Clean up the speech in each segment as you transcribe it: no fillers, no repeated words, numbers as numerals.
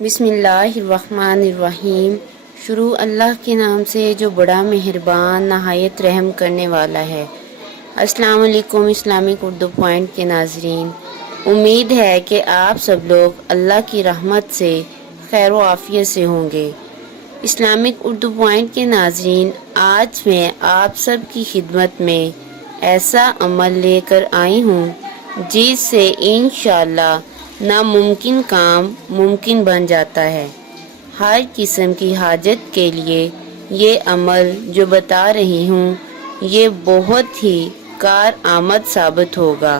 بسم اللہ الرحمن الرحیم۔ شروع اللہ کے نام سے جو بڑا مہربان نہایت رحم کرنے والا ہے۔ السلام علیکم اسلامک اردو پوائنٹ کے ناظرین، امید ہے کہ آپ سب لوگ اللہ کی رحمت سے خیر و عافیت سے ہوں گے۔ اسلامک اردو پوائنٹ کے ناظرین، آج میں آپ سب کی خدمت میں ایسا عمل لے کر آئی ہوں جس سے انشاءاللہ ناممکن کام ممکن بن جاتا ہے۔ ہر قسم کی حاجت کے لیے یہ عمل جو بتا رہی ہوں یہ بہت ہی کارآمد ثابت ہوگا۔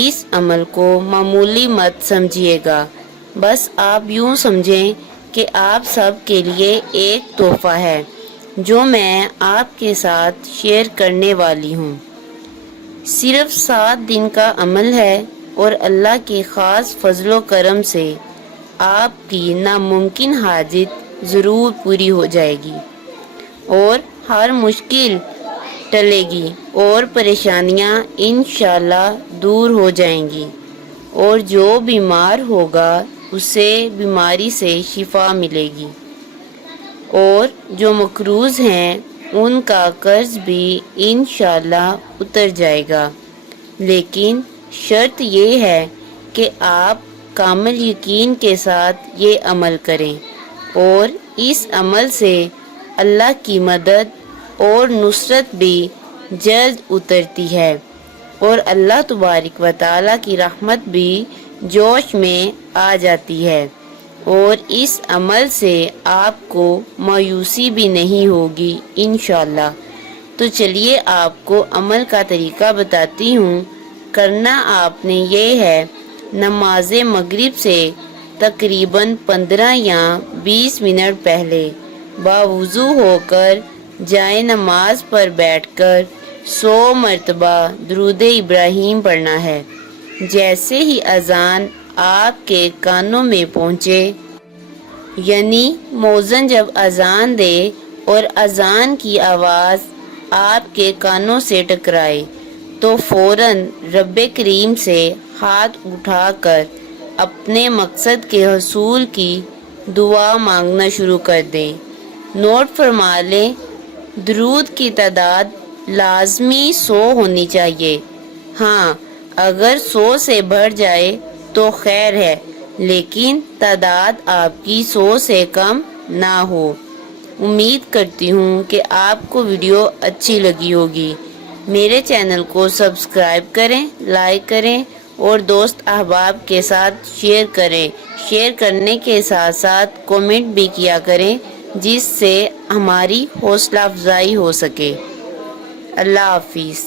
اس عمل کو معمولی مت سمجھیے گا، بس آپ یوں سمجھیں کہ آپ سب کے لیے ایک تحفہ ہے جو میں آپ کے ساتھ شیئر کرنے والی ہوں۔ صرف 7 دن کا عمل ہے اور اللہ کے خاص فضل و کرم سے آپ کی ناممکن حاجت ضرور پوری ہو جائے گی اور ہر مشکل ٹلے گی اور پریشانیاں انشاءاللہ دور ہو جائیں گی، اور جو بیمار ہوگا اسے بیماری سے شفا ملے گی، اور جو مقروض ہیں ان کا قرض بھی انشاءاللہ اتر جائے گا۔ لیکن شرط یہ ہے کہ آپ کامل یقین کے ساتھ یہ عمل کریں، اور اس عمل سے اللہ کی مدد اور نصرت بھی جلد اترتی ہے، اور اللہ تبارک و تعالیٰ کی رحمت بھی جوش میں آ جاتی ہے، اور اس عمل سے آپ کو مایوسی بھی نہیں ہوگی انشاءاللہ۔ تو چلیے آپ کو عمل کا طریقہ بتاتی ہوں۔ کرنا آپ نے یہ ہے، نماز مغرب سے تقریباً 15 یا 20 منٹ پہلے باوضو ہو کر جائے نماز پر بیٹھ کر 100 مرتبہ درود ابراہیم پڑھنا ہے۔ جیسے ہی اذان آپ کے کانوں میں پہنچے، یعنی مؤذن جب اذان دے اور اذان کی آواز آپ کے کانوں سے ٹکرائے تو فوراً رب کریم سے ہاتھ اٹھا کر اپنے مقصد کے حصول کی دعا مانگنا شروع کر دیں۔ نوٹ فرما لیں، درود کی تعداد لازمی 100 ہونی چاہیے۔ ہاں، اگر 100 سے بڑھ جائے تو خیر ہے، لیکن تعداد آپ کی 100 سے کم نہ ہو۔ امید کرتی ہوں کہ آپ کو ویڈیو اچھی لگی ہوگی۔ میرے چینل کو سبسکرائب کریں، لائک کریں اور دوست احباب کے ساتھ شیئر کریں۔ شیئر کرنے کے ساتھ ساتھ کومنٹ بھی کیا کریں جس سے ہماری حوصلہ افزائی ہو سکے۔ اللہ حافظ۔